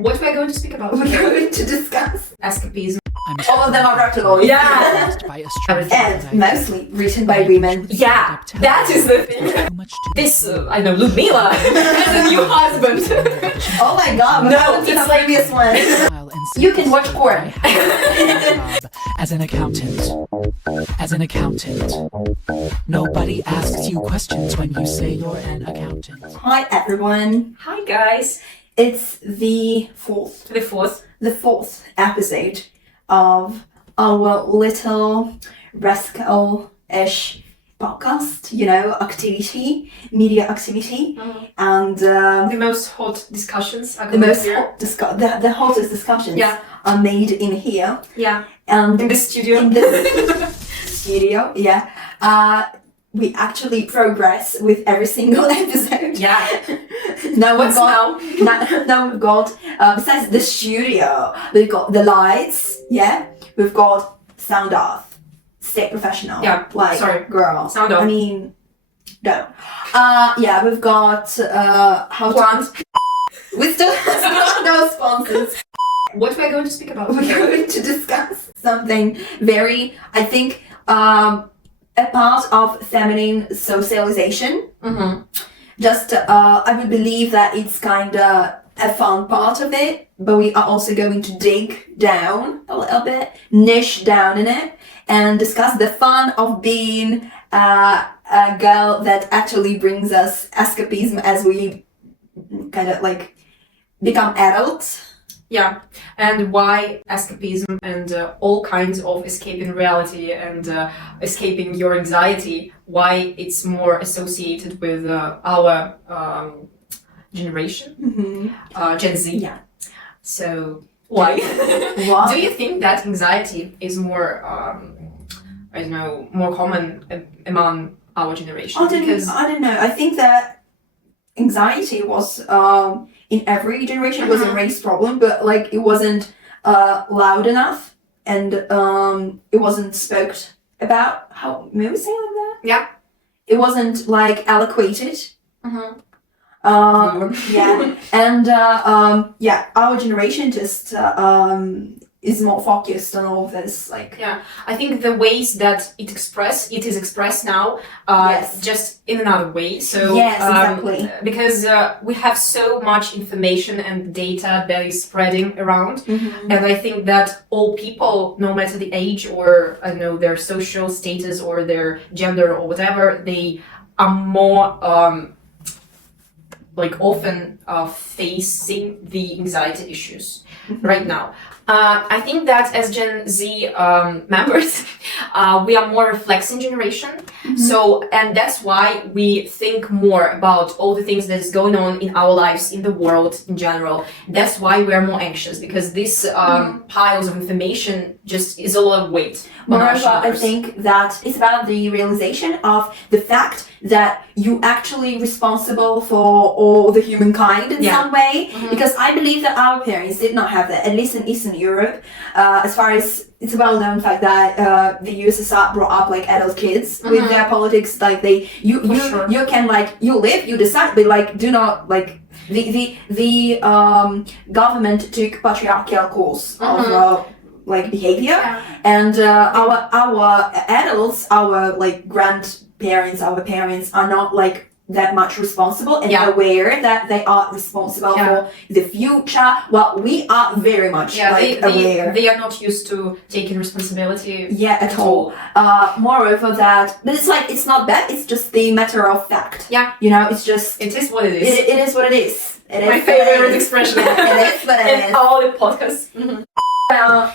What we're going to speak about? We're going to discuss Escapism. all of them are reptiloids. Yeah. And mostly written by women. Yeah, that is the thing. This, I know, Ludmila has a new husband. Oh my god, what No, happened to it's the like- previous one? You can watch porn. As an accountant, nobody asks you questions when you say you're an accountant. Hi everyone. Hi guys. It's the fourth episode of our little rascal-ish podcast, media activity, and The most hot discussions are the going most here. hot the hottest discussions Yeah. are made in here. Yeah. And In the studio. in this studio, we actually progress with every single episode. Yeah. Now What's now we've got besides the studio, we've got the lights. Yeah, we've got sound off, stay professional. Yeah, like sorry. girl. Sound off. I mean, no. Yeah, we've got how Plant. we still have no sponsors. What we're going to speak about? We're going to discuss something very, I think, a part of feminine socialization. Mm-hmm. Just, I would believe that it's kind of a fun part of it, but we are also going to dig down a little bit, niche down in it, and discuss the fun of being a girl that actually brings us escapism as we kind of like become adults. Yeah, and why escapism and all kinds of escaping reality and escaping your anxiety, why it's more associated with our generation, Gen Z. Yeah. So, why? Why? Do you think that anxiety is more, more common among our generation? I don't know. I think that anxiety was in every generation was a race problem, but like it wasn't loud enough and it wasn't spoke about. How may we say like that? Yeah. It wasn't like eloquated. Mm-hmm. Yeah, and our generation just is more focused on all of this, like. Yeah, I think the ways that it is expressed now, Yes. just in another way. So Yes, exactly. Because we have so much information and data that is spreading around, and I think that all people, no matter the age or their social status or their gender or whatever, they are more often facing the anxiety issues right now. I think that as Gen Z members, we are more reflexive generation. So, and that's why we think more about all the things that is going on in our lives, in the world in general. That's why we are more anxious, because this piles of information just is a lot of weight on our Moreover, I shoulders. think that it's about the realization of the fact that you actually responsible for all the humankind in some way. Because I believe that our parents did not have that, at least in Eastern Europe. As far as it's a well-known fact that the USSR brought up like adult kids with their politics, like you can like you live, you decide, but like do not like the government took patriarchal course of like behavior, and our adults, our like grandparents, our parents are not like that much responsible and aware that they are responsible for the future. Well, we are very much aware. They are not used to taking responsibility. Yeah, at all. Moreover, but it's like it's not bad. It's just the matter of fact. Yeah, It's just it is what it is. It is what it is. It My is what it favorite is. expression. It is what it in is. all the podcasts.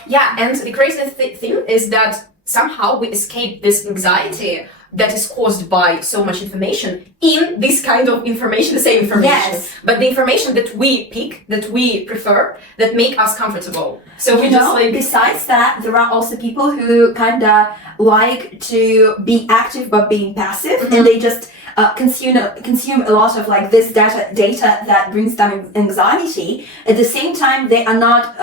Yeah, and the crazy thing is that somehow we escape this anxiety that is caused by so much information in this kind of information, the same information. Yes. But the information that we pick, that we prefer, that make us comfortable. So we just like... Besides that, there are also people who kind of like to be active but being passive, and they just consume a lot of like this data that brings them anxiety. At the same time, they are not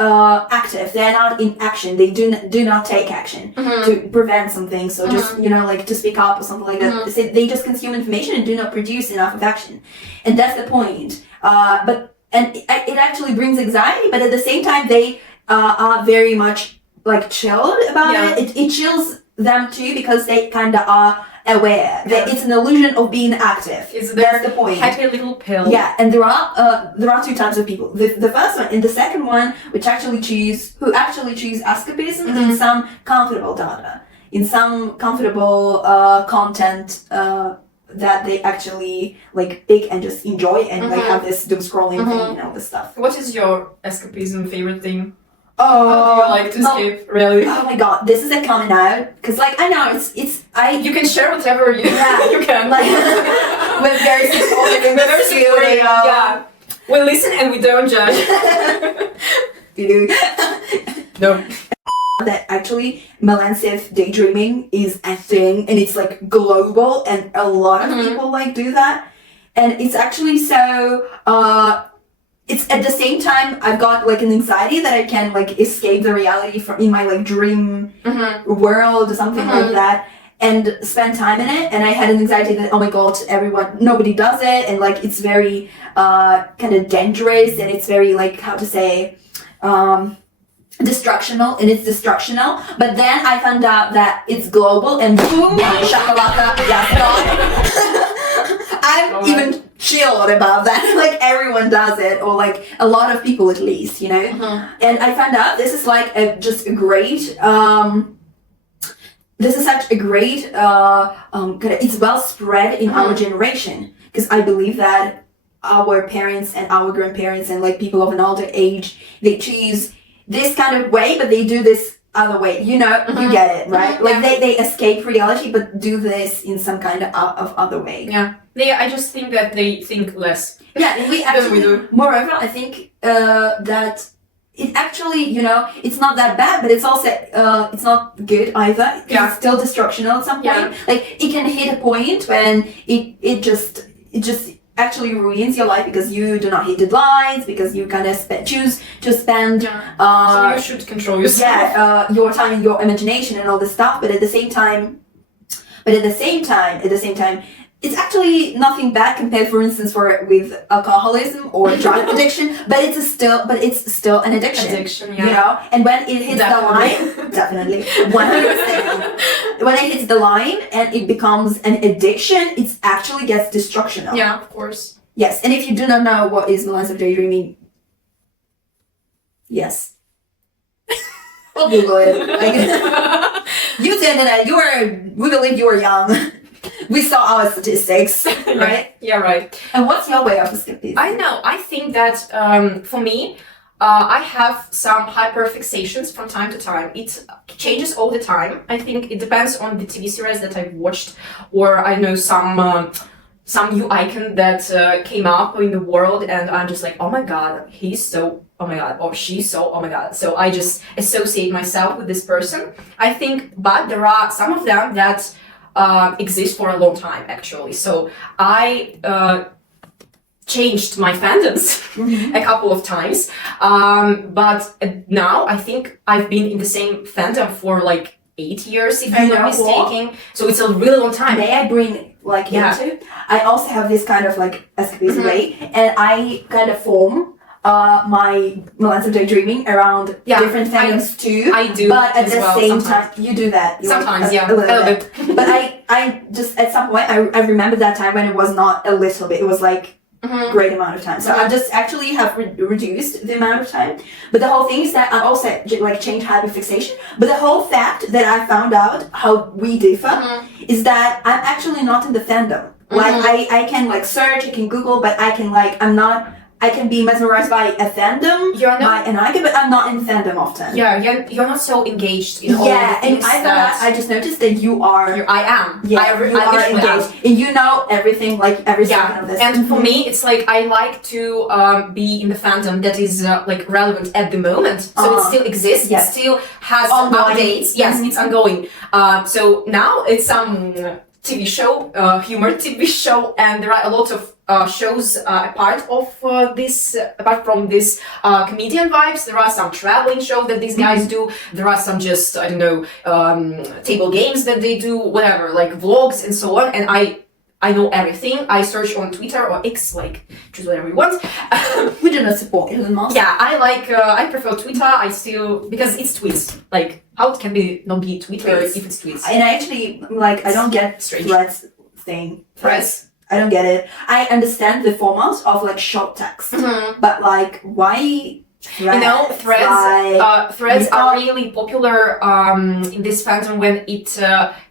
active. They are not in action. They do not take action to prevent something. So just like to speak up or something like that. So they just consume information and do not produce enough of action. And that's the point. But and it actually brings anxiety, but at the same time they are very much like chilled about it. It chills them too because they kind of are aware that it's an illusion of being active. That's the point. Happy little pill. Yeah, and there are two types of people. The first one and the second one, who actually choose escapism in some comfortable data, in some comfortable content that they actually like pick and just enjoy and like have this doom scrolling thing and all this stuff. What is your escapism favorite thing? Oh, do you like to escape? Really? Oh my god, this is a coming out because like I know you can share whatever you you can. Like we're very supportive in the studio. Yeah, we listen and we don't judge. You do. No. That actually Melansive daydreaming is a thing and it's like global and a lot of people like do that, and it's actually so it's at the same time I've got like an anxiety that I can like escape the reality from in my like dream world or something like that and spend time in it, and I had an anxiety that oh my god nobody does it, and like it's very kind of dangerous and it's very like how to say destructional, but then I found out that it's global and boom shakalaka yes god. I'm even chilled about that. Like everyone does it, or like a lot of people at least, you know. And I found out this is like just a great this is such a great it's well spread in our generation, because I believe that our parents and our grandparents and like people of an older age, they choose this kind of way, but they do this other way, you know. You get it, right? Like they escape reality but do this in some kind of other way. I just think that they think less. And we actually do. Moreover, I think that it actually, you know, it's not that bad, but it's also it's not good either. It's still destructional at some point. Like it can hit a point when it just actually ruins your life because you do not hit deadlines, because you kind of choose to spend so you should control yourself. Your time and your imagination and all this stuff, but at the same time it's actually nothing bad compared, for instance, with alcoholism or drug addiction, but it's still an addiction. You know, and when it hits the line, definitely 100%. When it hits the line and it becomes an addiction, it actually gets destructional. Yeah, of course. Yes, and if you do not know what is Melansive daydreaming, yes, we'll Google it. Like, use the internet. We believe you are young. We saw our statistics, right? Yeah, right. And what's your way of escapism? I know. I think that for me, I have some hyperfixations from time to time. It changes all the time. I think it depends on the TV series that I've watched, or I know some new icon that came up in the world, and I'm just like, oh my god, he's so, oh my god, or she's so, oh my god. So I just associate myself with this person. I think, but there are some of them that exist for a long time actually. So I changed my fandoms a couple of times, but now I think I've been in the same fandom for like 8 years, if I'm not mistaken. So it's a really long time. May I bring like into? I also have this kind of like escapism way, and I kind of form my Melansive daydreaming around different fandoms too. I do, but at the same sometimes. time, you do that. Sometimes, a little bit. But I just at some point I remember that time when it was not a little bit. It was like great amount of time. So I just actually have reduced the amount of time. But the whole thing is that I also like changed hyperfixation. But the whole fact that I found out how we differ is that I'm actually not in the fandom. Like I can like search, I can Google, but I can be mesmerized by a fandom, by an icon, but I'm not in fandom often. Yeah, you're not so engaged in all the things. And I just noticed that you are. I am. Yeah, you are engaged, and you know everything, like every second of this. And for me, it's like I like to be in the fandom that is like relevant at the moment. So it still exists. It still has updates. Yes, it's ongoing. So now it's some TV show, humor TV show, and there are a lot of shows apart from this comedian vibes. There are some traveling shows that these guys do. There are some just, I don't know, table games that they do, whatever, like vlogs and so on. And I know everything. I search on Twitter or X, like choose whatever you want. We do not support Elon Musk. Yeah, I prefer Twitter. I still, because it's tweets. Like, how it can be not be Twitter Tweets. if it's tweets? And I actually, like, I don't get Strange. threads thing. Threads. I don't get it. I understand the format of like short text, but like, why threads? You know, threads we are thought- really popular in this fandom when it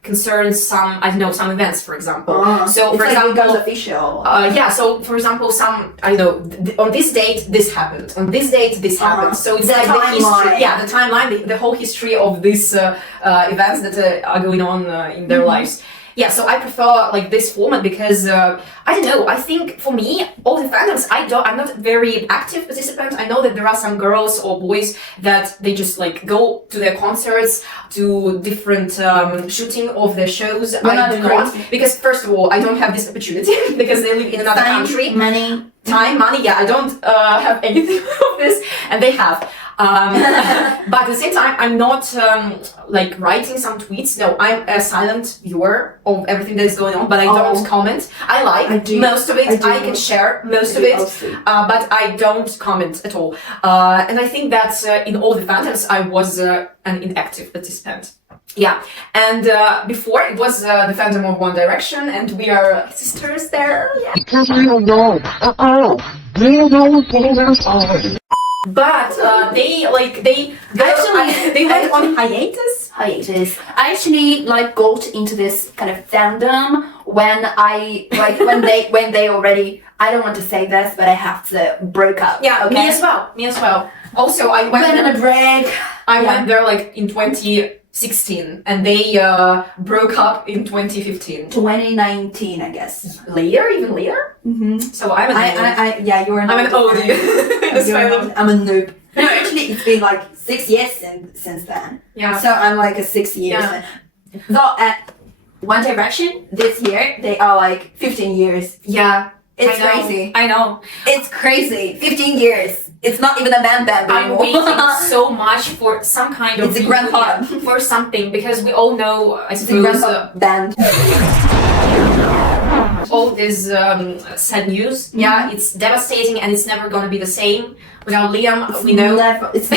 concerns some, I don't know, some events, for example. So, it's for like example, because official. yeah, so for example, some, I know, on this date, this happened. On this date, this happened. So it's The like the history, timeline. yeah, the timeline, the whole history of these events that are going on in their lives. Yeah, so I prefer like this format because I don't know. I think for me, all the fandoms, I'm not a very active participant. I know that there are some girls or boys that they just like go to their concerts, to different shooting of their shows. I do not, because first of all, I don't have this opportunity because they live in another country. Time, money. Yeah, I don't have anything of this, and they have. But at the same time, I'm not like writing some tweets. No, I'm a silent viewer of everything that is going on, but I don't comment. I like most of it. I can share most of it, but I don't comment at all. And I think that in all the fandoms, I was an inactive participant. Yeah, and before it was the fandom of One Direction, and we are sisters there. Yeah. Because we don't know. We don't know what's on their side. But they went on hiatus. I actually like got into this kind of fandom when I like when they already, I don't want to say this, but I have to broke up. Yeah, okay? Me as well. Also, I went on a break. I went there like in 2016, and they broke up in 2015. 2019, I guess. Even later. Mm-hmm. So I'm an yeah, you're an I'm an oldie. in this fandom. I'm a noob. No, actually, it's been like 6 years since then. Yeah. So I'm like a 6 years. Yeah. Though at One Direction this year, they are like 15 years. Yeah. It's I know. crazy. I know. It's crazy. 15 years. It's not even a band I'm anymore. waiting so much for some kind of It's a grandpa. reunion, for something, because we all know, I It's a suppose, grandpa band. all this sad news. Yeah, it's devastating, and it's never gonna be the same without Liam. We know. It's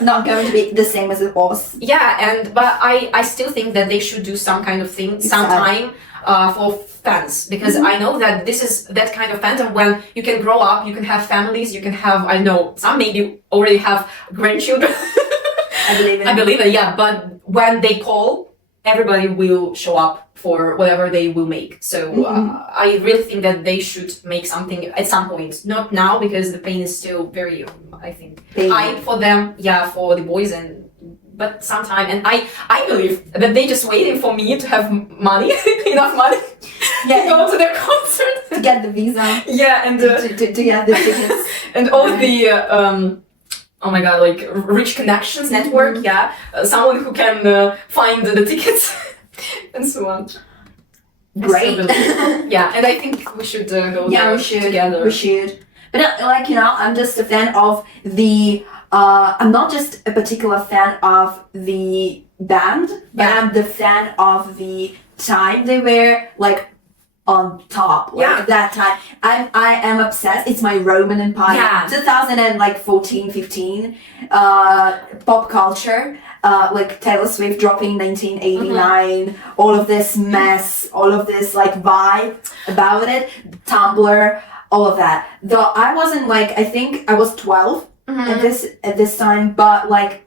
not going to be the same as it was. Yeah, but I still think that they should do some kind of thing sometime for fans, because I know that this is that kind of fandom when you can grow up, you can have families, you can have, I know, some maybe already have grandchildren. I believe it, yeah, but when they call, everybody will show up for whatever they will make. So I really think that they should make something at some point. Not now, because the pain is still very, I think, high for them, yeah, for the boys, but sometime, and I believe that they just waiting for me to have money, enough money, to go to their concert, to get the visa. Yeah, and to get the tickets, and all the oh my god, like rich connections network. Yeah, someone who can find the tickets and so on. Great. Yeah, and I think we should go yeah, there we should. together. We should. But like, you know, I'm just a fan of the. I'm not just a particular fan of the band, but I'm the fan of the time they were like on top. Like at that time, I am obsessed. It's my Roman Empire. Yeah. 2014, 15. Pop culture. Like Taylor Swift dropping 1989, all of this mess, all of this like vibe about it, Tumblr, all of that. Though I wasn't like, I think I was 12 at this time, but like,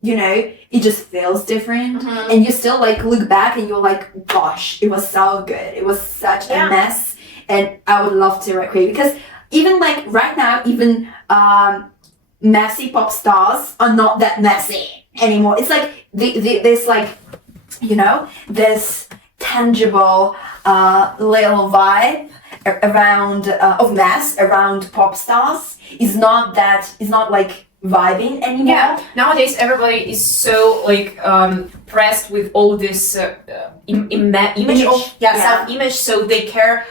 you know, it just feels different, and you still like look back and you're like, gosh, it was so good. It was such a mess, and I would love to recreate, because even like right now, even messy pop stars are not that messy anymore. It's like this like, you know, this tangible little vibe around of mess around pop stars is not like vibing anymore. Yeah, nowadays everybody is so like pressed with all this image of self-image, so they care.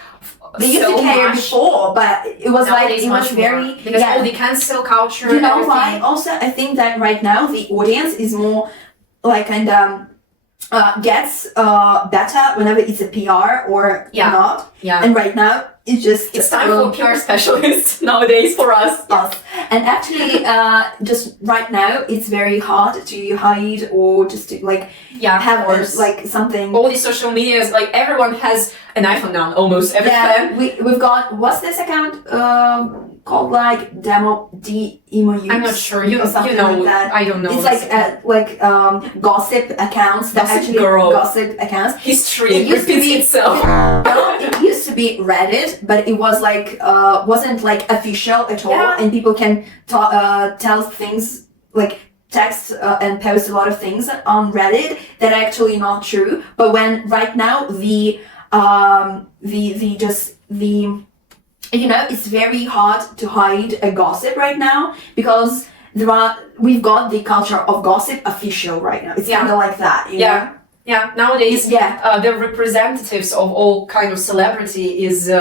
They used so to care much. before, but it was Nowadays like it was much very more. Because all the cancel culture. You know everything. why? Also, I think that right now the audience is more like, and gets better whenever it's a PR or not. Yeah. And right now it's just It's time for PR specialists nowadays for us. And actually, just right now, it's very hard to hide or just to like have like something. All these social medias, like everyone has an iPhone now, almost every fan. We've got what's this account called like Emo Use? I'm not sure. You know, like that. I don't know. It's like gossip accounts that actually gossip accounts. History it used to be itself. It used to be Reddit, but it was like wasn't like official at all, and people can tell things like text and post a lot of things on Reddit that are actually not true. But when right now it's very hard to hide a gossip right now because we've got the culture of gossip official right now. It's kind of like that, you know? Yeah, nowadays the representatives of all kind of celebrity is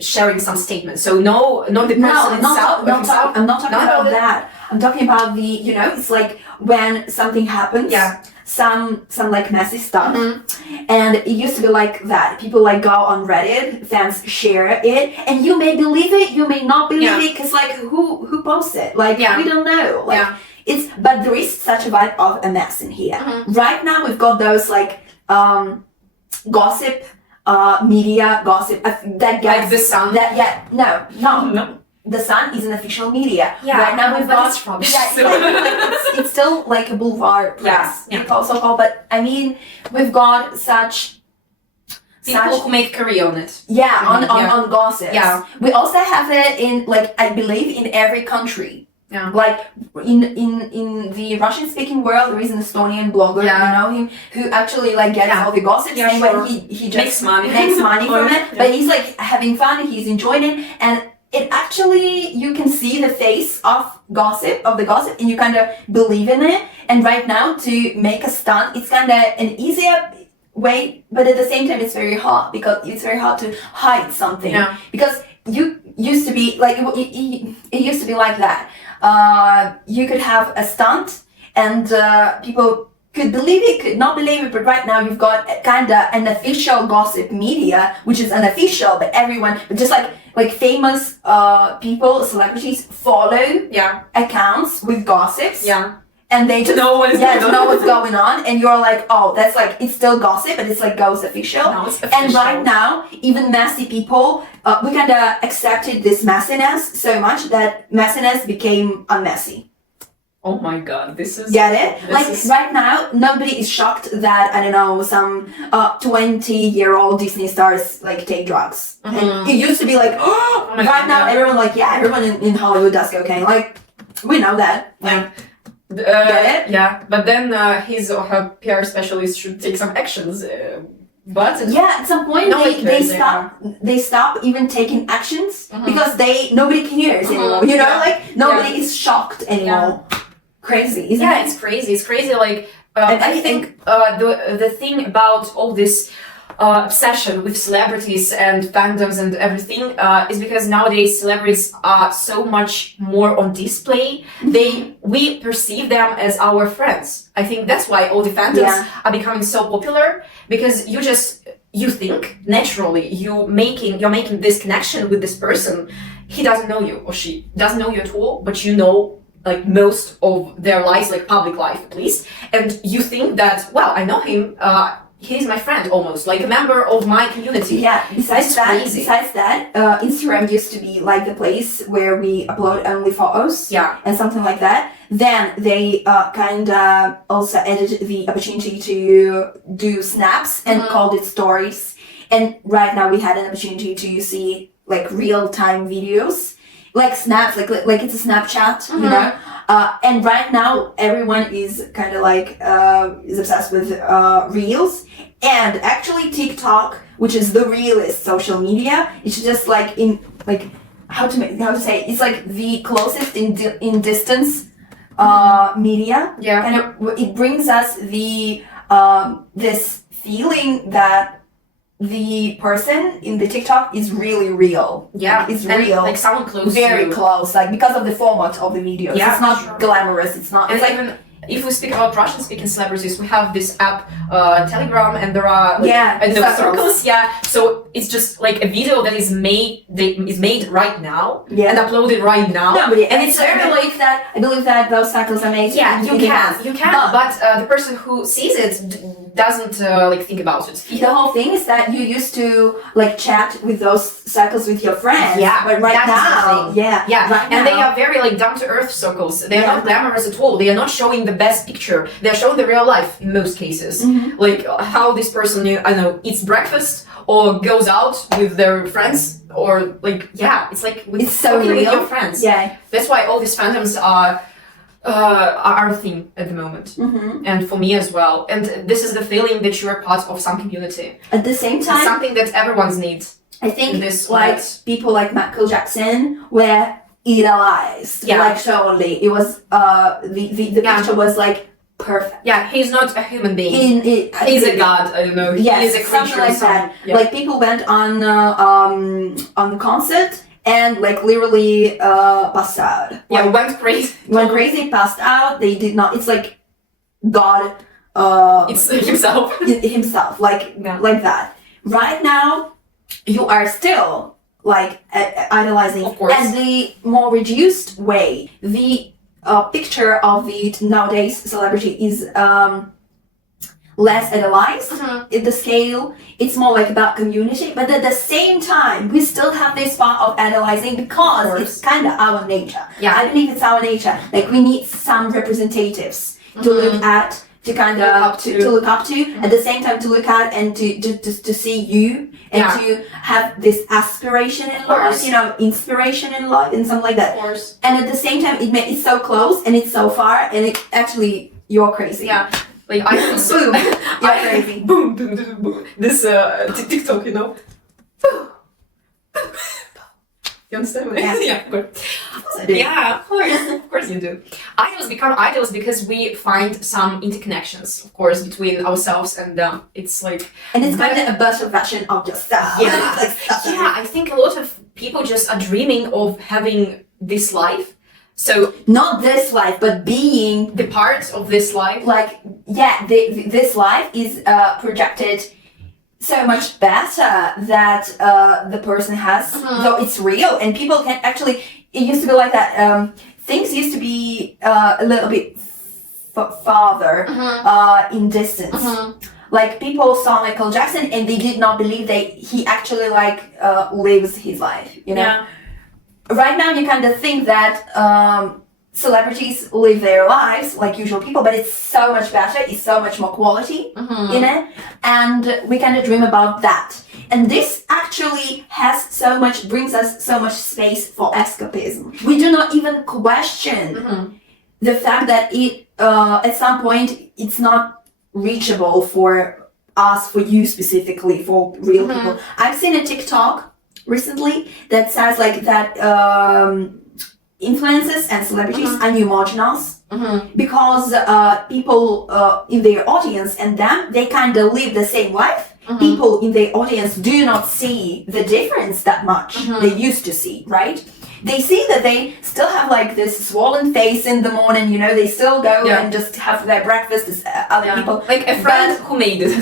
sharing some statements. So not the person itself. I'm not talking about that. I'm talking about the, it's like when something happens, some like messy stuff, and it used to be like that. People like go on Reddit, fans share it, and you may believe it, you may not believe it, because like who posts it? Like we don't know. Like but there is such a vibe of a mess in here. Right now we've got those like gossip, media gossip that gets like the Sun. No. The Sun is an official media. Right now we've got it's still like a boulevard press. It's also called, but I mean we've got such people who make career on it. On gossip. We also have it in like I believe in every country. Like in the Russian speaking world there is an Estonian blogger, you know him, who actually like gets all the gossips and when he just makes money from it. But he's like having fun, he's enjoying it, and it actually, you can see the face of the gossip, and you kind of believe in it. And right now, to make a stunt, it's kind of an easier way, but at the same time, it's very hard because it's very hard to hide something. Because you used to be like, it used to be like that. You could have a stunt, and people could believe it, could not believe it, but right now you've got kind of an official gossip media, which is unofficial, but everyone, just like famous people, celebrities follow accounts with gossips. And they just know what's going on, and you're like, oh, that's like, it's still gossip, but it's like goes official. No, it's official. And right now, even messy people, we kind of accepted this messiness so much that messiness became unmessy. Oh my god, this is... Get it? Right now, nobody is shocked that, I don't know, some 20-year-old Disney stars, like, take drugs. It used to be like, right now, everyone, like, everyone in Hollywood does cocaine. Like, we know that. Like, get it? Yeah, but then his or her PR specialist should take some actions. But at some point they stop even taking actions because nobody cares anymore. You know, like nobody is shocked anymore. Crazy, isn't it? It's crazy. It's crazy. Like I think the thing about all this obsession with celebrities and fandoms and everything is because nowadays celebrities are so much more on display. We perceive them as our friends. I think that's why all the fandoms are becoming so popular, because you think naturally you're making this connection with this person. He doesn't know you or she doesn't know you at all, but you know like most of their lives, like public life at least, and you think that, well, I know him, he's my friend almost, like a member of my community. Besides that, Instagram used to be like the place where we upload only photos and something like that. Then they kind of also added the opportunity to do snaps and called it stories. And right now we had an opportunity to see like real-time videos, like snaps, like it's a Snapchat, you know. And right now everyone is kind of like is obsessed with reels, and actually TikTok, which is the realest social media, it's just like in like how to say it? It's like the closest in distance media. And it brings us the this feeling that the person in the TikTok is really real. It's real. Like someone close very close, like because of the format of the videos. It's not glamorous, it's not, it's like if we speak about Russian-speaking celebrities, we have this app, Telegram, and there are circles. Yeah, so it's just like a video that is made right now and uploaded right now. No, and it's I believe that those cycles are made. Yeah, you can, but the person who sees it doesn't like think about it. The whole thing is that you used to like chat with those circles with your friends. Yeah, but right now, and they are very like down to earth circles. They are not glamorous at all. They are not showing the best picture. They are showing the real life in most cases, like how this person eats breakfast or goes out with their friends, or like it's like it's so real with your friends. Yeah, that's why all these fandoms are a thing at the moment, and for me as well. And this is the feeling that you are part of some community. At the same time, it's something that everyone needs. I think people like Michael Jackson were idealized. Like surely it was the picture was like perfect. Yeah, he's not a human being. He's a god. I don't know. Yes, he is a creature. Something like that. Yeah. Like people went on the concert and like literally passed out. Yeah, went crazy. Went crazy, passed out. They did not. It's like God. It's himself. Himself, like that. Right now, you are still like idolizing. Of course. And the more reduced way, the picture of the nowadays celebrity is less idolized in the scale. It's more like about community, but at the same time we still have this part of idolizing because it's kind of our nature. I believe it's our nature. Like we need some representatives to look at, to kind of to look up to, at the same time to look at and to see you and to have this aspiration in life, inspiration in life and something like that. Of course. And at the same time it's so close and it's so far and it actually you're crazy. Yeah. Like I can boom, you're crazy. Boom, boom, boom, boom. This TikTok, You understand? Yeah, of course. Yeah, of course you do. Idols become idols because we find some interconnections, of course, between ourselves and them. It's like, and it's kind of a better version of yourself. I think a lot of people just are dreaming of having this life. So not this life, but being the part of this life. Like, this life is projected so much better that the person has, though it's real and people can actually. It used to be like that. Things used to be a little bit farther in distance. Like people saw Michael Jackson and they did not believe that he actually lives his life. Yeah. Right now, you kind of think that celebrities live their lives like usual people, but it's so much better. It's so much more quality in it, and we kind of dream about that. And this actually brings us so much space for escapism. We do not even question the fact that it at some point it's not reachable for us, for you specifically, for real people. I've seen a TikTok recently that says like that influencers and celebrities are new marginals because people in their audience and them, they kind of live the same life. People in their audience do not see the difference that much they used to see, right? They see that they still have like this swollen face in the morning, they still go and just have their breakfast as other people. Like a friend who made it.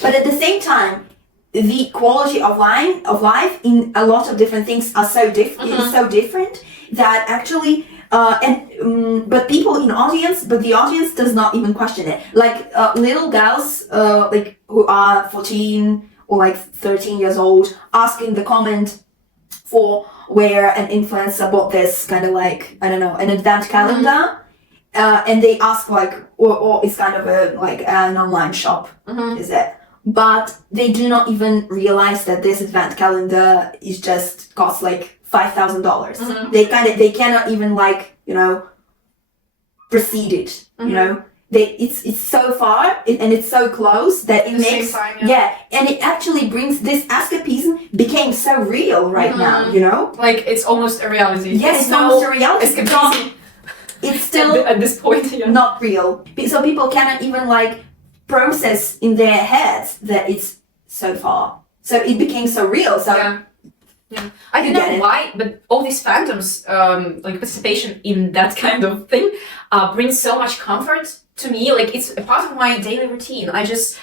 But at the same time, the quality of life in a lot of different things are so different that actually but people in audience, but the audience does not even question it. Like little girls like who are 14 or like 13 years old asking the comment for where an influencer bought this kind of like, I don't know, an advent calendar and they ask like or it's kind of an online shop, is it? But they do not even realize that this advent calendar is just costs like $5,000. They cannot even proceed it. It's so far and it's so close that it makes and it actually brings this escapism became so real right now. Like it's almost a reality. Yes, it's almost a reality. It's still at this point not real. So people cannot even process in their heads that it's so far. So it became so real. So Yeah. I don't You get know it? why, but all these fandoms, like participation in that kind of thing, brings so much comfort to me. Like it's a part of my daily routine. I just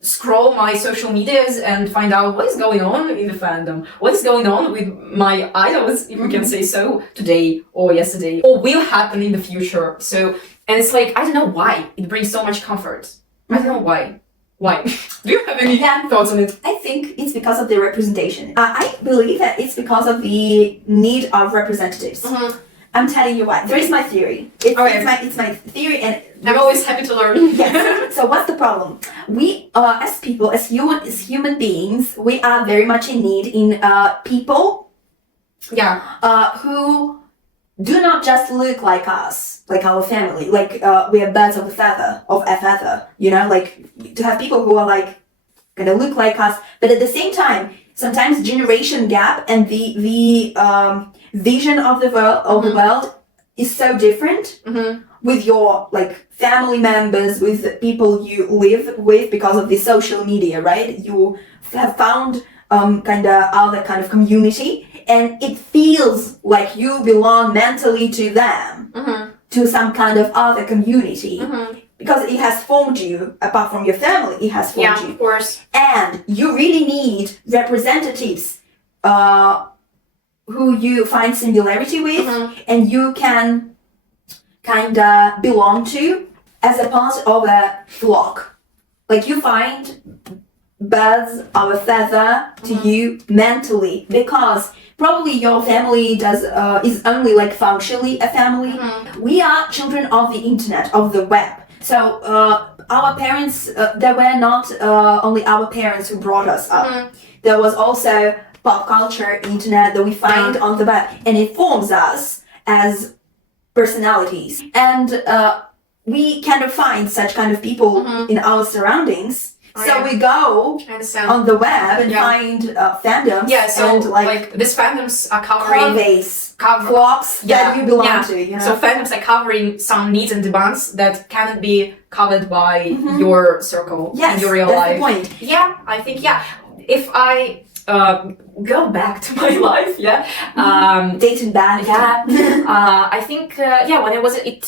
scroll my social medias and find out what is going on in the fandom, what is going on with my idols, if we can say so, today or yesterday, or will happen in the future. So, and it's like, I don't know why it brings so much comfort. I don't know why. Why? Do you have any thoughts on it? I think it's because of the representation. I believe that it's because of the need of representatives. I'm telling you why. There is my theory. It's my theory, and I'm always happy to learn. yes. So what's the problem? We, as people, as human beings, we are very much in need in people who do not just look like us, like our family, like we are birds of a feather, you know, like to have people who are like gonna look like us, but at the same time, sometimes generation gap and the vision of the world is so different with your like family members, with the people you live with because of the social media, right? You have found kind of other kind of community, and it feels like you belong mentally to them, to some kind of other community, because it has formed you. Apart from your family, it has formed you. Of course. And you really need representatives who you find similarity with, and you can kind of belong to as a part of a flock. Like you find birds of a feather to you mentally, because probably your family is only like functionally a family. We are children of the internet, of the web. So our parents, they were not only our parents who brought us up. There was also pop culture, internet that we find on the web, and it forms us as personalities. And we kind of find such kind of people in our surroundings. So we go on the web and find fandoms. Yeah, so and like these fandoms are covering flocks that you belong to. You know? So fandoms are covering some needs and demands that cannot be covered by your circle in your real life. That's the point. Yeah, I think if I go back to my life, dating back. I think it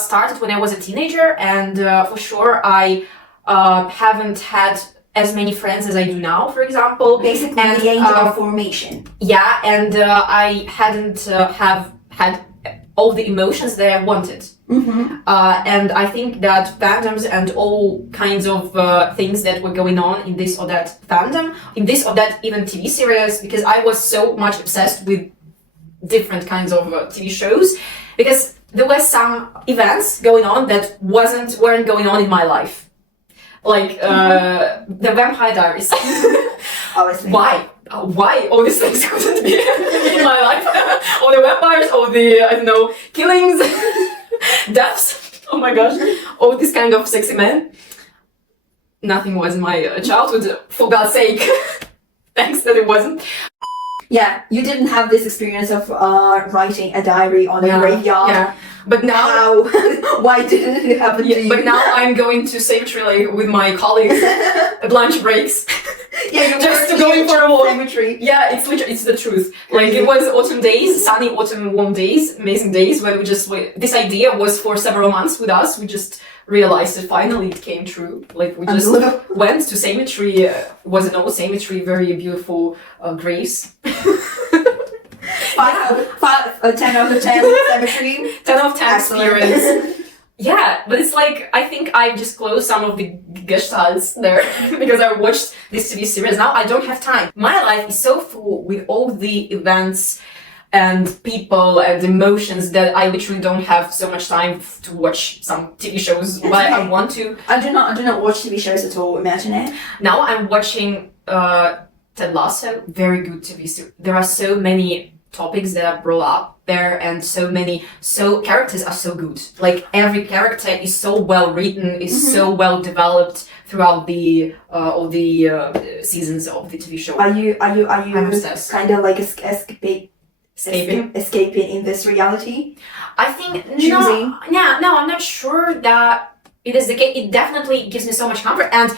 started when I was a teenager, and for sure I haven't had as many friends as I do now, for example. Basically, and, the age of formation. Yeah, and I hadn't have had all the emotions that I wanted. And I think that fandoms and all kinds of things that were going on in this or that fandom, in this or that even TV series, because I was so much obsessed with different kinds of TV shows, because there were some events going on that weren't going on in my life. Like the Vampire Diaries. Why all these things couldn't be in my life? Or the vampires, or the, I don't know, killings, deaths. Oh my gosh. All this kind of sexy men. Nothing was in my childhood, for God's sake. Thanks that it wasn't. Yeah, you didn't have this experience of writing a diary on a graveyard. Yeah. But now, why didn't it happen to you? But now I'm going to cemetery with my colleagues at lunch breaks. Yeah, just to going for a walk. Cemetery. Yeah, it's the truth. Like it was autumn days, sunny autumn warm days, amazing days where we just this idea was for several months with us. We just realized that finally it came true. Like we just went to cemetery. Was an old cemetery, very beautiful graves. 10 out of 10 cemetery. 10 out of 10 experience. Yeah, but it's like, I think I just closed some of the gestalts there because I watched this TV series. Now I don't have time. My life is so full with all the events and people and emotions that I literally don't have so much time to watch some TV shows, but I want to. I do not watch TV shows at all, imagine it. Now I'm watching Ted Lasso, very good TV series. There are so many topics that are brought up there, and characters are so good. Like every character is so well written, is so well developed throughout the all the seasons of the TV show. Are you I'm obsessed. kind of like escaping in this reality? I think Choosing. No, I'm not sure that it is the case. It definitely gives me so much comfort, and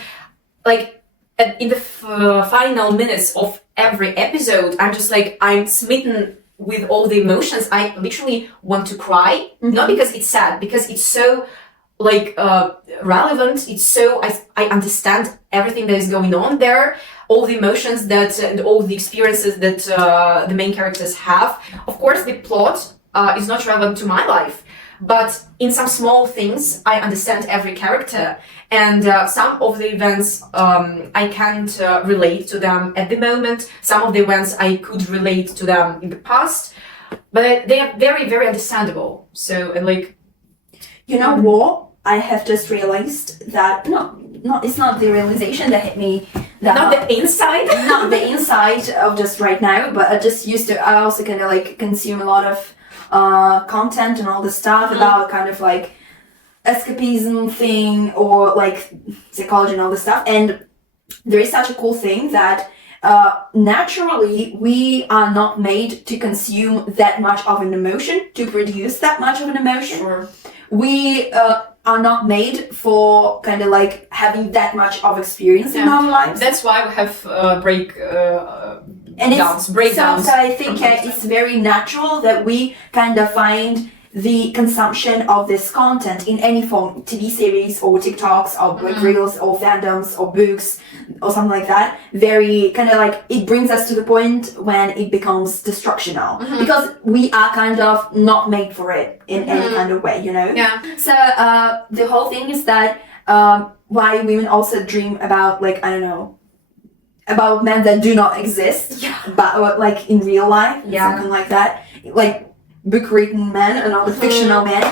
like in the final minutes of every episode, I'm just like, I'm smitten with all the emotions. I literally want to cry, not because it's sad, because it's so like relevant. It's so I understand everything that is going on there, all the emotions that and all the experiences that the main characters have. Of course, the plot is not relevant to my life, but in some small things, I understand every character, and some of the events I can't relate to them at the moment. Some of the events I could relate to them in the past, but they are very, very understandable. So, and like, you know what? I have just realized that it's not the realization that hit me. That not the inside. Not the inside of just right now, but I also kind of like consume a lot of content and all this stuff about kind of like escapism thing or like psychology and all this stuff. And there is such a cool thing that naturally we are not made to consume that much of an emotion, to produce that much of an emotion. Sure. We are not made for kind of like having that much of experience in our lives. That's why we have breakdowns. So I think it's very natural that we kind of find the consumption of this content in any form, TV series or TikToks or like reels or fandoms or books or something like that, very kind of like it brings us to the point when it becomes destructional because we are kind of not made for it in any kind of way, you know? Yeah. So the whole thing is that why women also dream about like, I don't know, about men that do not exist, but like in real life, something like that, like book written men and other fictional men,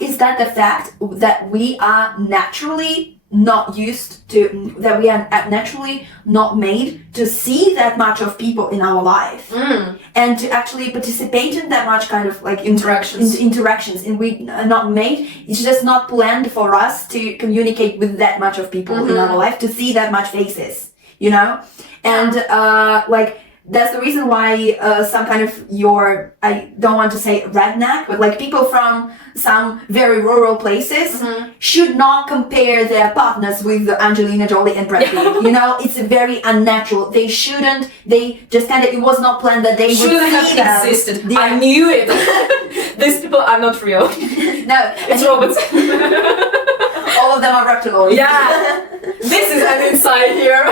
is that the fact that we are naturally not used to, that we are naturally not made to see that much of people in our life and to actually participate in that much kind of like interactions, and we are not made, it's just not planned for us to communicate with that much of people in our life, to see that much faces, you know? And like that's the reason why some kind of I don't want to say redneck, but like people from some very rural places should not compare their partners with Angelina Jolie and Brad Pitt. You know, it's very unnatural. They shouldn't, they just kind of, it was not planned that they would shouldn't have see them. existed. Yeah. I knew it. These people are not real. No. It's robots. All of them are reptiloids. Yeah. This is an insight here.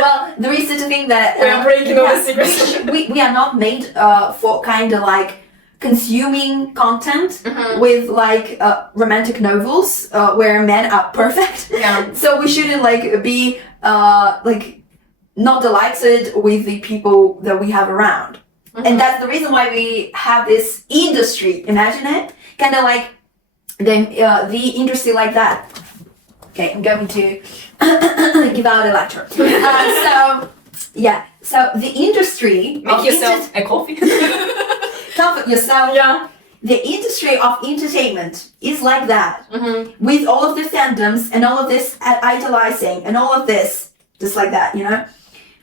Well, there is such a thing that we are breaking all the secrets. we are not made for kind of like consuming content with like romantic novels where men are perfect. Yeah. So we shouldn't like be like not delighted with the people that we have around. And that's the reason why we have this industry. Imagine it, kind of like the industry like that. Okay, I'm going to give out a lecture. So the industry Make yourself a coffee. comfort yourself. Yeah. The industry of entertainment is like that, with all of the fandoms and all of this idolizing and all of this, just like that, you know,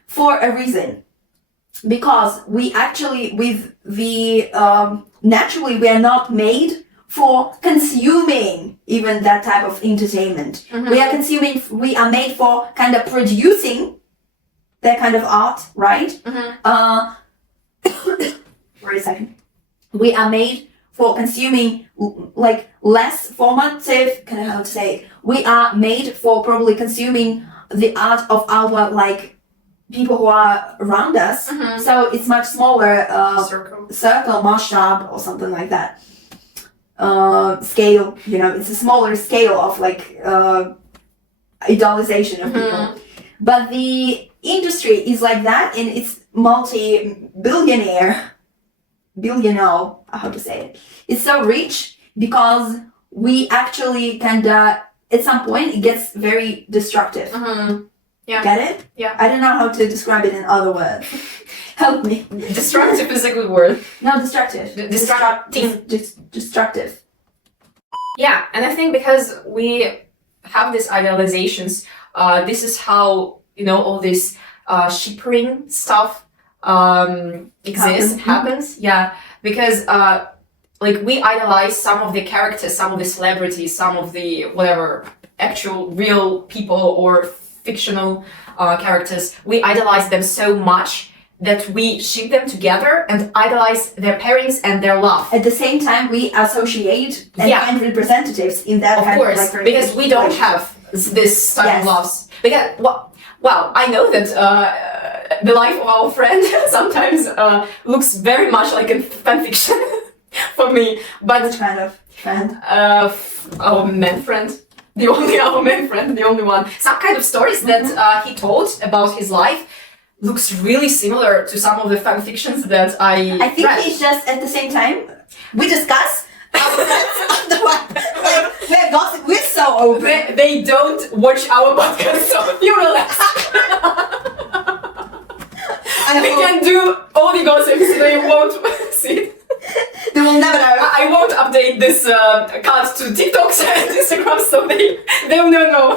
for a reason. Because we actually, with the naturally, we are not made for consuming even that type of entertainment. We are made for kind of producing that kind of art, right? Wait a second. We are made for consuming like less formative, kind of how to say it. We are made for probably consuming the art of our like people who are around us. So it's much smaller circle, mashup or something like that. Scale, you know, it's a smaller scale of like idolization of people. But the industry is like that, and it's multi-billionaire, how to say it. It's so rich because we actually kinda, at some point, it gets very destructive. Yeah. Get it? Yeah. I don't know how to describe it in other words. Help me. Destructive is a good word. No, destructive. Destructive. Yeah, and I think because we have these idealizations, this is how, you know, all this shipping stuff happens. Yeah, because like we idolize some of the characters, some of the celebrities, some of the whatever actual real people or fictional characters, we idolize them so much that we ship them together and idolize their pairings and their love. At the same time, we associate and find representatives in that kind of like because we don't have this type of loves. Because well, I know that the life of our friend sometimes looks very much like a fanfiction for me. But which kind of friend? Our man friend. Our man friend, the only one. Some kind of stories that he told about his life looks really similar to some of the fanfictions that I think read. it's just at the same time we discuss our friends on the web. Like we're gossip, we're so open. They don't watch our podcast, so you relax. We can do all the gossips, they won't see it. They will never know. I won't update this cut to TikToks and Instagram, so they will not know.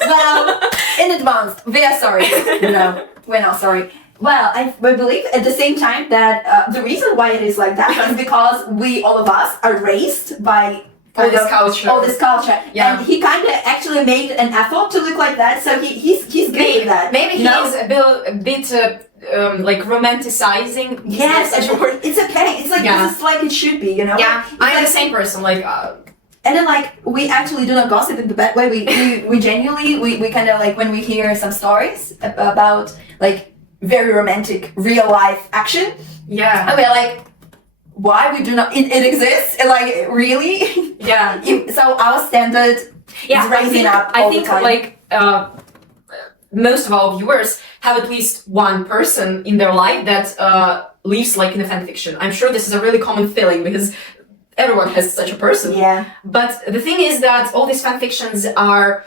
Well, in advance, we are sorry. No, we're not sorry. Well, I believe at the same time that the reason why it is like that is because we, all of us, are raised by all this culture. Yeah. And he kind of actually made an effort to look like that, so he's good at that. Maybe he's a bit like romanticizing. Yes, it's okay. It's like this is like it should be, you know? Yeah, I'm the same person, like... and then like we actually do not gossip in the bad way. We genuinely we kind of like when we hear some stories about like very romantic real life action. Yeah. And we're like, why we do not it exists? And like really? Yeah. So our standard is rising up. I think like most of our viewers have at least one person in their life that lives like in a fanfiction. I'm sure this is a really common feeling because everyone has such a person. Yeah. But the thing is that all these fanfictions are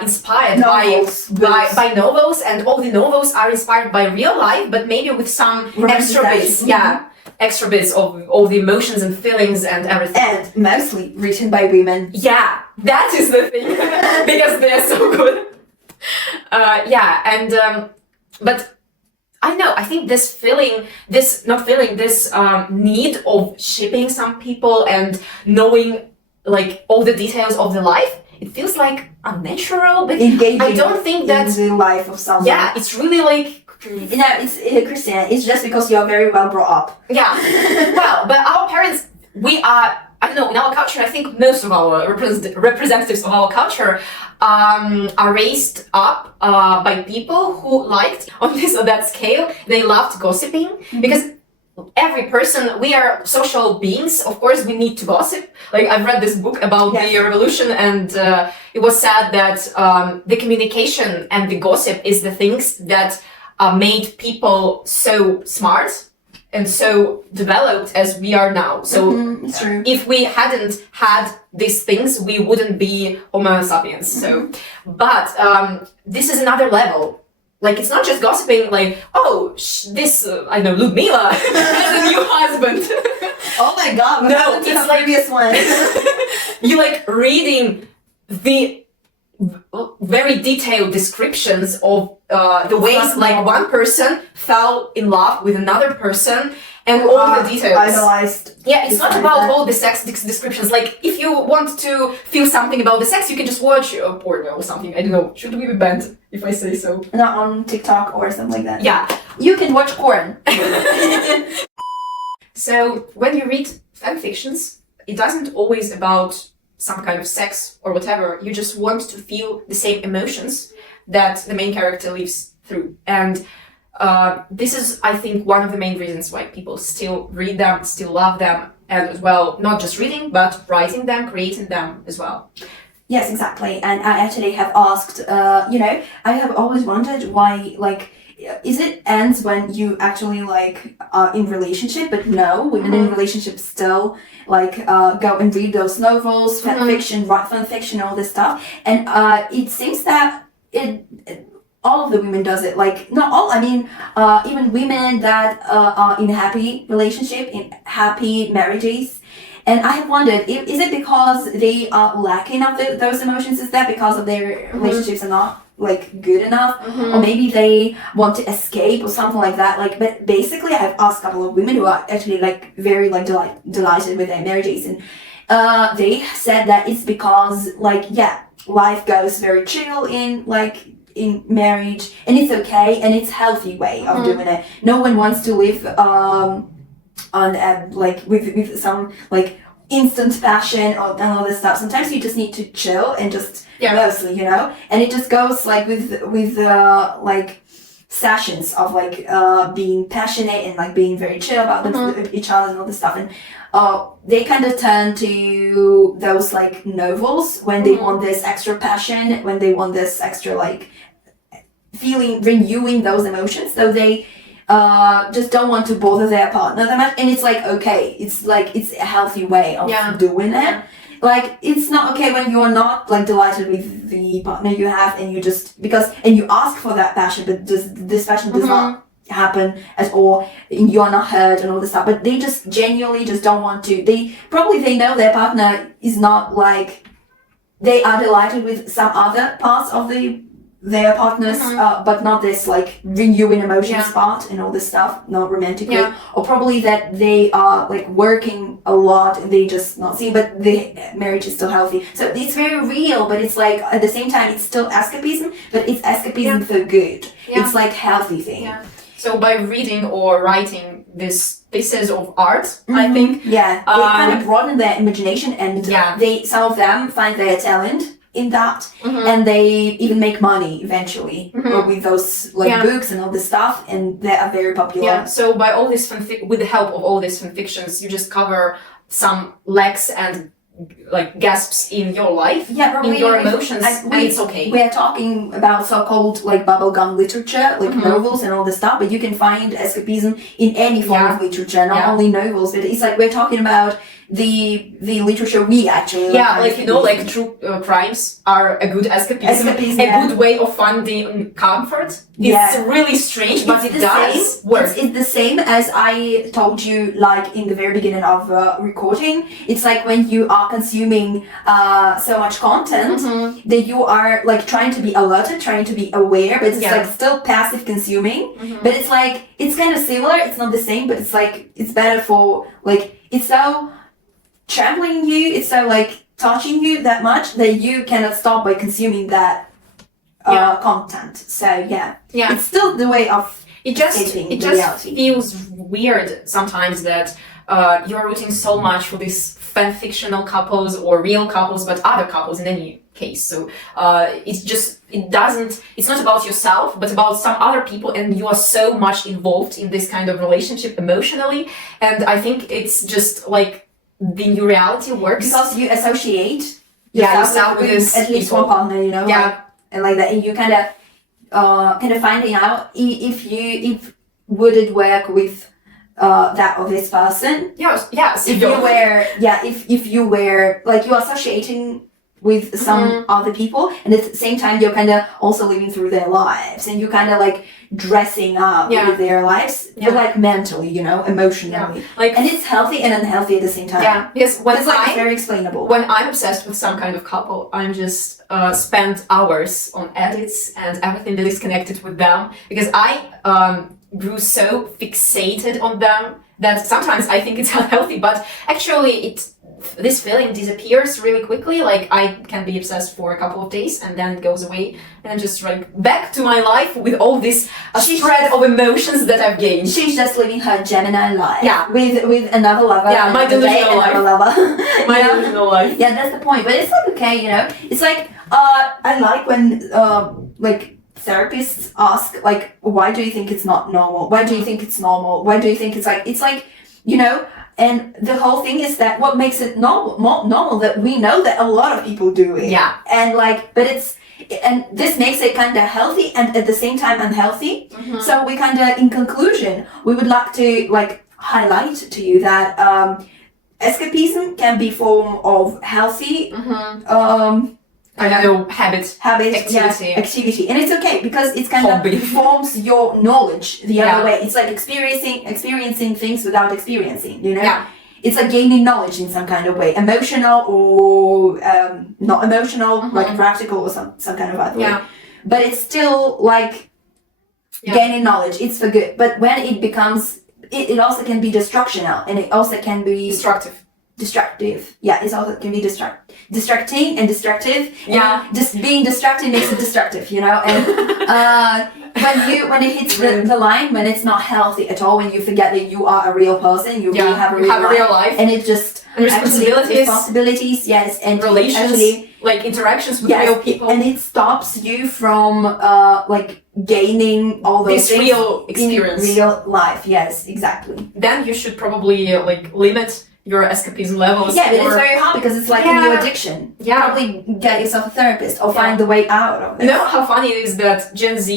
inspired by novels, and all the novels are inspired by real life, but maybe with some extra bits. Yeah. Extra bits of all the emotions and feelings and everything. And mostly written by women. Yeah, that is the thing. Because they're so good. But I know, I think this need of shipping some people and knowing like all the details of the life, it feels like unnatural, but engaging I don't think that's the life of someone. Yeah, it's really like... You know, it's Christina, it's just because you're very well brought up. Yeah. Well, but our parents, we are, I don't know, in our culture, I think most of our representatives of our culture are raised up by people who liked, on this or that scale, they loved gossiping, because every person, we are social beings, of course we need to gossip. Like I've read this book about the revolution, and it was said that the communication and the gossip is the things that made people so smart and so developed as we are now. So if we hadn't had these things, we wouldn't be Homo sapiens. So, but this is another level. Like, it's not just gossiping, like, oh, this, I know, Ludmila has a new husband. Oh my god, no, it's like previous one. You like reading the very detailed descriptions of the ways like one person fell in love with another person and all the details. Idolized. Yeah, it's not about all the sex descriptions. Like, if you want to feel something about the sex, you can just watch porno or something. I don't know. Should we be banned if I say so? Not on TikTok or something like that. Yeah. You can watch porn. So, when you read fanfictions, it doesn't always about some kind of sex or whatever. You just want to feel the same emotions that the main character lives through. And this is, I think, one of the main reasons why people still read them, still love them, and as well, not just reading, but writing them, creating them as well. Yes, exactly. And I actually have asked, I have always wondered why, like, is it ends when you actually like are in relationship? But no, women in relationships still like go and read those novels, fanfiction, write fanfiction, all this stuff. And it seems that all of the women does it. Like not all. I mean, even women that are in a happy relationship, in happy marriages. And I have wondered, is it because they are lacking of those emotions? Is that because of their relationships are not like good enough, or maybe they want to escape or something like that? Like, but basically, I've asked a couple of women who are actually like very like delighted with their marriages, and they said that it's because like life goes very chill in marriage, and it's okay, and it's healthy way of doing it. No one wants to live on with some like instant passion and all this stuff. Sometimes you just need to chill and just mostly, and it just goes like with like sessions of like being passionate and like being very chill about each other and all this stuff. And they kind of turn to those like novels when they want this extra passion, when they want this extra like feeling, renewing those emotions. So they just don't want to bother their partner that much. And it's like, okay, it's a healthy way of doing it. Like, it's not okay when you're not like delighted with the partner you have, and you just and you ask for that passion, but this passion does not happen at all, and you're not heard and all this stuff. But they just genuinely just don't want to. They know their partner is not like, they are delighted with some other parts of their partners, but not this like renewing emotions part and all this stuff, not romantically, or probably that they are like working a lot and they just not see, but the marriage is still healthy. So it's very real, but it's like at the same time it's still escapism, but it's escapism for good. It's like healthy thing. So by reading or writing this pieces of art, I think they kind of broaden their imagination, and some of them find their talent in that, and they even make money eventually with those like books and all this stuff, and they are very popular. So by all this with the help of all these fanfictions, you just cover some lacks and like gasps in your life, in your emotions, and it's okay. We are talking about so-called like bubblegum literature, like novels and all this stuff, but you can find escapism in any form of literature, not only novels, but it's like we're talking about the literature we actually like like true crimes are a good escapism, a good way of finding comfort. It's really strange, but it does work. It's the same as I told you like in the very beginning of recording. It's like when you are consuming so much content that you are like trying to be alerted, trying to be aware, but it's like still passive consuming. But it's like, it's kind of similar, it's not the same, but it's like, it's better for like, it's so trampling you, it's so like touching you that much that you cannot stop by consuming that content. So it's still the way of it just feels weird sometimes that you're rooting so much for these fanfictional couples or real couples, but other couples in any case. So it's not about yourself, but about some other people, and you are so much involved in this kind of relationship emotionally. And I think it's just like the new reality works because you associate yourself with at least one partner, and like that, and you kind of finding out if would it work with that or this person. If you were like, you're associating with some other people, and at the same time you're kind of also living through their lives, and you're kind of like dressing up with their lives, but like mentally, emotionally, like, and it's healthy and unhealthy at the same time. Because when it's like very explainable. When I'm obsessed with some kind of couple, I'm just spend hours on edits and everything that is connected with them, because I grew so fixated on them that sometimes I think it's unhealthy, but actually this feeling disappears really quickly. Like, I can be obsessed for a couple of days and then it goes away, and I'm just like back to my life with all this spread of emotions that I've gained. She's just living her Gemini life. With another lover. My delusional life. My delusional life. That's the point. But it's like, okay, it's like I like when like therapists ask like, why do you think it's not normal? Why do you think it's normal? Why do you think it's like and the whole thing is that what makes it normal that we know that a lot of people do it. And like, but and this makes it kind of healthy and at the same time unhealthy. So we kind of, in conclusion, we would like to like highlight to you that escapism can be form of healthy activity, and it's okay because it's kind of forms your knowledge the other way. It's like experiencing things without experiencing, it's like gaining knowledge in some kind of way, emotional or not emotional, like practical or some kind of other way. But it's still like gaining knowledge, it's for good. But when it becomes, it also can be destructional, and it also can be destructive. Yeah, it's also can be distracting and destructive. Yeah. And just being distracted makes it destructive, you know. And when it hits the line, when it's not healthy at all, when you forget that you are a real person, you really have a real life, and it just and responsibilities, yes, and relations, actually, like interactions with real people, and it stops you from like gaining all those this real experience in real life. Yes, exactly. Then you should probably like limit your escapism levels. Yeah, but it's very hard because it's like a new addiction. Yeah. Probably get yourself a therapist or find the way out of it. You know how funny it is that Gen Z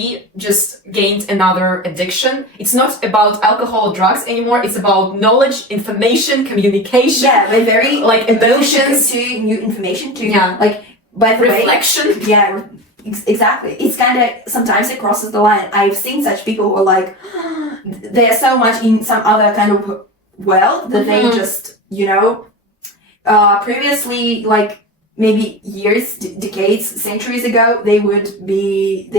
just gained another addiction? It's not about alcohol or drugs anymore, it's about knowledge, information, communication. Yeah, we're very like emotions to new information to Yeah. like by the reflection. way. Yeah, exactly. It's kind of sometimes it crosses the line. I've seen such people who are like they're so much in some other kind of world that they just, you know, previously, like maybe years, decades, centuries ago, they would be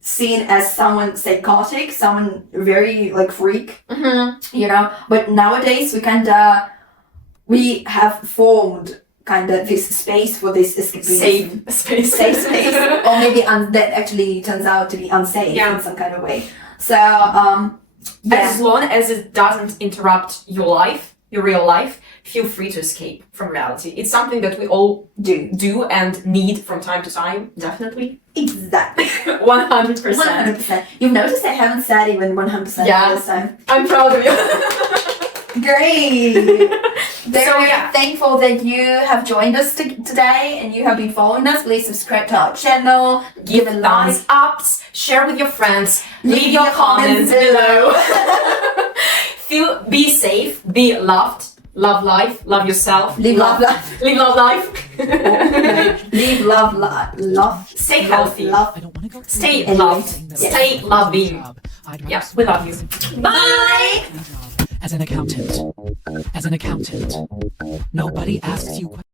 seen as someone psychotic, someone very like freak, you know. But nowadays we have formed kind of this space for this escapism. Safe space. Or maybe that actually turns out to be unsafe in some kind of way. So, as long as it doesn't interrupt your life, your real life, feel free to escape from reality. It's something that we all do and need from time to time, definitely. Exactly. 100%. 100%. You've noticed I haven't said even 100% this time. I'm proud of you. Great. Very thankful that you have joined us today and you have been following us. Please subscribe to our channel, give a thumbs up, share with your friends, leave your comments below. Be safe, be loved, love life, love yourself, live love life. Live love life. Live love love. Stay healthy. Stay loved. Stay loving. Yeah, we love you. Bye. As an accountant, nobody asks you questions.